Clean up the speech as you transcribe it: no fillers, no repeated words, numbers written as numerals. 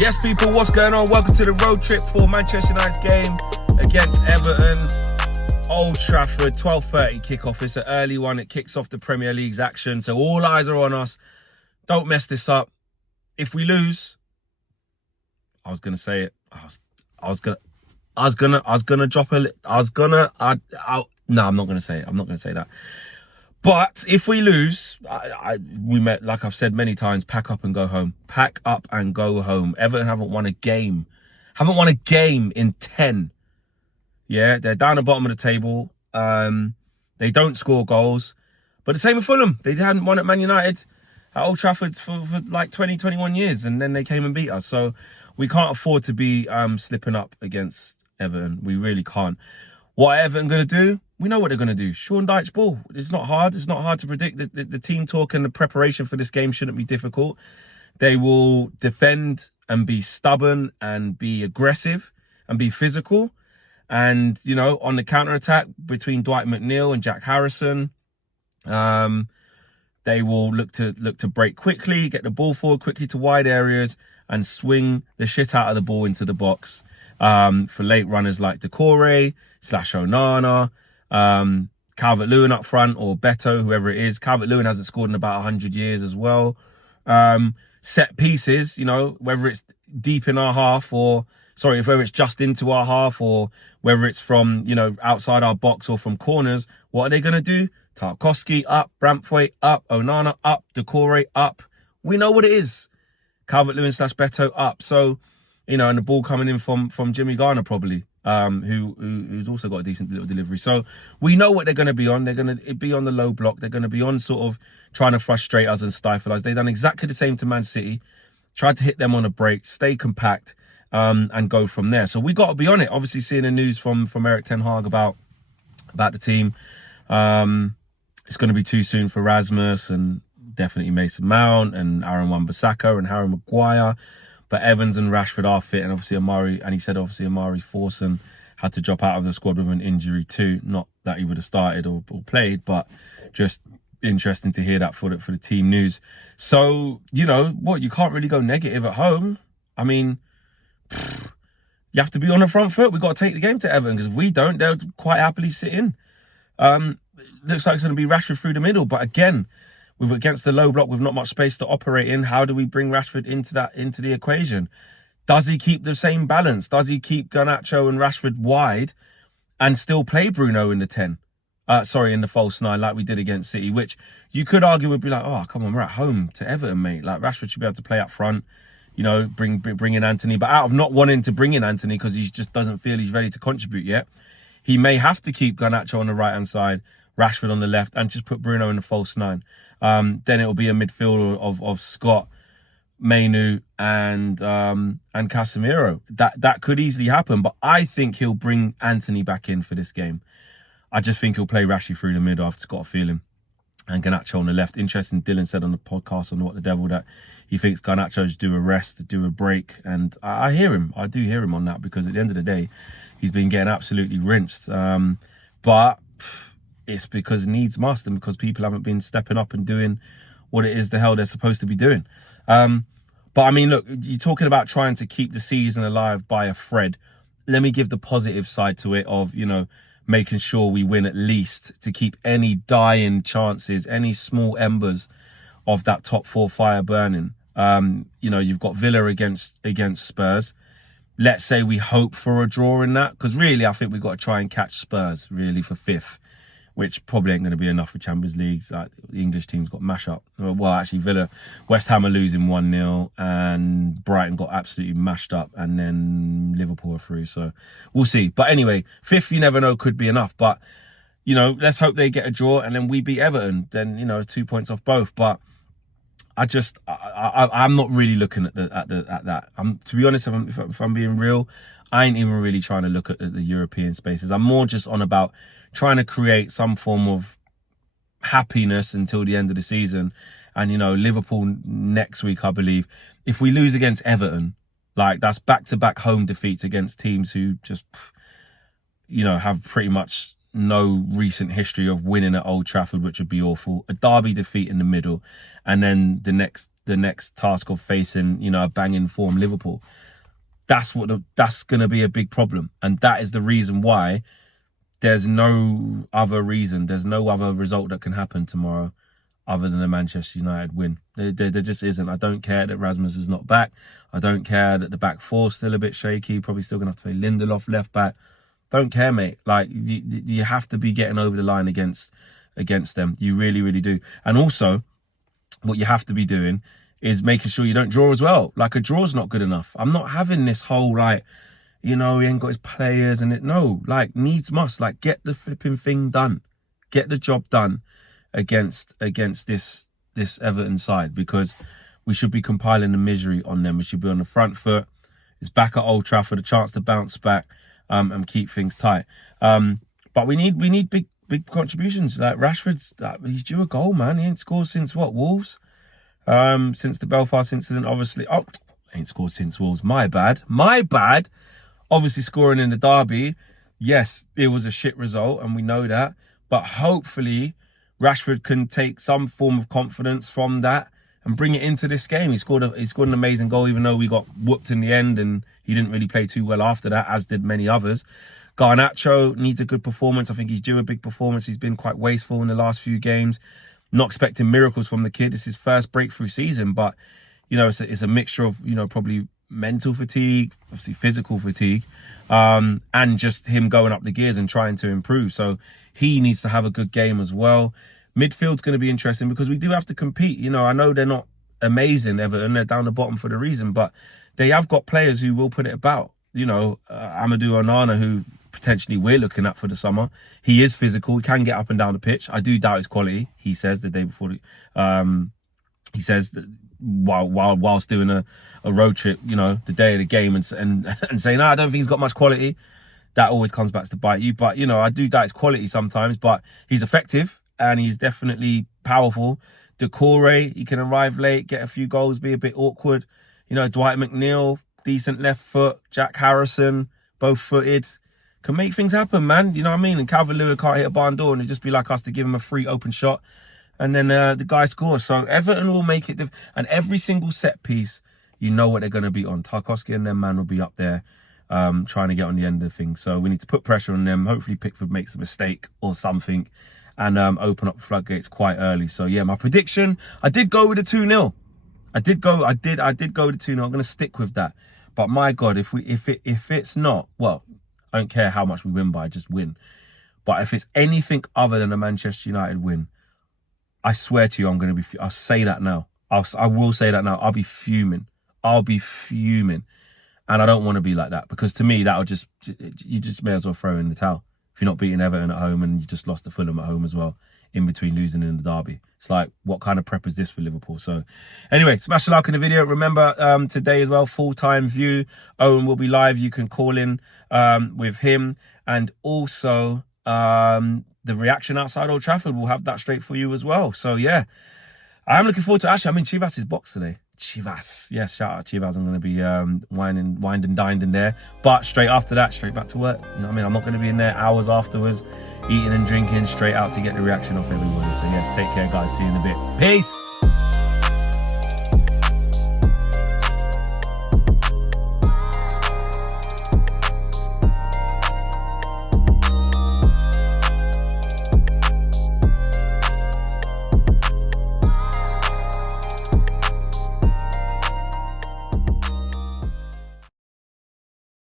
Yes, people, what's going on? Welcome to the road trip for Manchester United's game against Everton. Old Trafford, 12:30 kickoff. It's an early one. It kicks off the Premier League's action, so all eyes are on us. Don't mess this up. If we lose, I was gonna say it. No, I'm not gonna say it. I'm not gonna say that. But if we lose, we met, like I've said many times, pack up and go home. Pack up and go home. Everton haven't won a game. Haven't won a game in 10. Yeah, they're down the bottom of the table. They don't score goals. But the same with Fulham. They hadn't won at Man United at Old Trafford for like 20, 21 years. And then they came and beat us. So we can't afford to be slipping up against Everton. We really can't. What are Everton going to do? We know what they're going to do. Sean Dyche's ball. It's not hard. It's not hard to predict. The team talk and the preparation for this game shouldn't be difficult. They will defend and be stubborn and be aggressive and be physical. And, you know, on the counter-attack between Dwight McNeil and Jack Harrison, they will look to break quickly, get the ball forward quickly to wide areas and swing the shit out of the ball into the box. For late runners like Decore / Onana, Calvert-Lewin up front, or Beto, whoever it is. Calvert-Lewin hasn't scored in about 100 years as well. Set pieces, you know, whether it's deep in our half whether it's just into our half or whether it's from, you know, outside our box or from corners, what are they going to do? Tarkowski up, Braithwaite up, Onana up, Decore up. We know what it is. Calvert-Lewin / Beto up. So, you know, and the ball coming in from Jimmy Garner probably, who's also got a decent little delivery. So we know what they're going to be on. They're going to be on the low block. They're going to be on sort of trying to frustrate us and stifle us. They've done exactly the same to Man City. Tried to hit them on a break, stay compact, and go from there. So we got to be on it. Obviously, seeing the news from Erik ten Hag about the team. It's going to be too soon for Rasmus and definitely Mason Mount and Aaron Wan-Bissaka and Harry Maguire. But Evans and Rashford are fit, and obviously Amari Forson had to drop out of the squad with an injury too. Not that he would have started or played, but just interesting to hear that for the team news. So, you know, you can't really go negative at home. I mean, you have to be on the front foot. We've got to take the game to Everton, because if we don't, they'll quite happily sit in. Looks like it's going to be Rashford through the middle, but again, against the low block with not much space to operate in, how do we bring Rashford into the equation? Does he keep the same balance? Does he keep Garnacho and Rashford wide and still play Bruno in the 10? In the false 9, like we did against City, which you could argue would be like, oh, come on, we're at home to Everton, mate. Like, Rashford should be able to play up front, you know, bring in Anthony. But out of not wanting to bring in Anthony because he just doesn't feel he's ready to contribute yet, he may have to keep Garnacho on the right-hand side, Rashford on the left, and just put Bruno in the false 9. Then it'll be a midfield of Scott, Mainu, and Casemiro. That could easily happen, but I think he'll bring Anthony back in for this game. I just think he'll play Rashie through the middle. I've just got a feeling. And Garnacho on the left. Interesting, Dylan said on the podcast on What the Devil that he thinks Garnacho's due a rest, due a break. And I hear him. I do hear him on that, because at the end of the day, he's been getting absolutely rinsed. But it's because needs must, and because people haven't been stepping up and doing what it is the hell they're supposed to be doing. But I mean, look, you're talking about trying to keep the season alive by a thread. Let me give the positive side to it of, you know, making sure we win at least to keep any dying chances, any small embers of that top 4 fire burning. You know, you've got Villa against Spurs. Let's say we hope for a draw in that, because really I think we've got to try and catch Spurs really for 5th, which probably ain't going to be enough for Champions League. The English team's got mash up. Well, actually, West Ham are losing 1-0 and Brighton got absolutely mashed up, and then Liverpool are through. So we'll see. But anyway, 5th, you never know, could be enough. But, you know, let's hope they get a draw and then we beat Everton. Then, you know, 2 points off both. But I'm not really looking at that. To be honest, if I'm being real, I ain't even really trying to look at the European spaces. I'm more just on about trying to create some form of happiness until the end of the season. And, you know, Liverpool next week, I believe, if we lose against Everton, like, that's back-to-back home defeats against teams who just, you know, have pretty much no recent history of winning at Old Trafford, which would be awful. A derby defeat in the middle, and then the next the next task of facing, you know, a banging form Liverpool. That's going to be a big problem. And that is the reason why there's no other result that can happen tomorrow other than a Manchester United win. There just isn't. I don't care that Rasmus is not back. I don't care that the back four's still a bit shaky. Probably still going to have to play Lindelof left back. Don't care, mate. Like, you have to be getting over the line against them. You really, really do. And also, what you have to be doing is making sure you don't draw as well. Like, a draw's not good enough. I'm not having this whole, like, you know, he ain't got his players and no, like, needs must. Like, get the flipping thing done. Get the job done against this Everton side, because we should be compiling the misery on them. We should be on the front foot. It's back at Old Trafford, a chance to bounce back and keep things tight. But we need big contributions. Like, Rashford's, he's due a goal, man. He ain't scored since what, Wolves? Since the Belfast incident, obviously. Oh, ain't scored since Wolves. My bad. Obviously scoring in the derby. Yes, it was a shit result, and we know that. But hopefully Rashford can take some form of confidence from that and bring it into this game. He scored an amazing goal, even though we got whooped in the end, and he didn't really play too well after that, as did many others. Garnacho needs a good performance. I think he's due a big performance. He's been quite wasteful in the last few games. Not expecting miracles from the kid. It's his first breakthrough season, but, you know, it's a mixture of, you know, probably mental fatigue, obviously physical fatigue, and just him going up the gears and trying to improve. So he needs to have a good game as well. Midfield's going to be interesting because we do have to compete. You know, I know they're not amazing, Everton. They're down the bottom for the reason, but they have got players who will put it about. You know, Amadou Onana, who potentially we're looking at for the summer. He is physical. He can get up and down the pitch. I do doubt his quality. He says the day before, he says that whilst doing a road trip, you know, the day of the game, and saying, no, I don't think he's got much quality. That always comes back to bite you. But, you know, I do doubt his quality sometimes, but he's effective and he's definitely powerful. Decore, he can arrive late, get a few goals, be a bit awkward. You know, Dwight McNeil, decent left foot. Jack Harrison, both footed. Can make things happen, man. You know what I mean? And Calvert-Lewin can't hit a barn door, and it'd just be like us to give him a free open shot. And then the guy scores. So Everton will make it. And every single set piece, you know what they're going to be on. Tarkowski and their man will be up there trying to get on the end of things. So we need to put pressure on them. Hopefully Pickford makes a mistake or something and open up the floodgates quite early. So, yeah, my prediction, I did go with a 2-0. I did go with a 2-0. I'm going to stick with that. But, my God, if it's not, well, I don't care how much we win by, just win. But if it's anything other than a Manchester United win, I swear to you, I'll say that now. I will say that now. I'll be fuming. And I don't want to be like that, because to me, you just may as well throw in the towel. If you're not beating Everton at home and you just lost to Fulham at home as well, in between losing in the derby. It's like, what kind of prep is this for Liverpool? So anyway, smash the like in the video. Remember, today as well, full-time view. Owen will be live. You can call in with him. And also, the reaction outside Old Trafford, we'll have that straight for you as well. So yeah, I'm looking forward to, actually, I'm in Chivas' box today. Chivas. Yes, shout out Chivas. I'm going to be wined and dined in there. But straight after that, straight back to work. You know what I mean? I'm not going to be in there hours afterwards, eating and drinking, straight out to get the reaction off everybody. So yes, take care, guys. See you in a bit. Peace.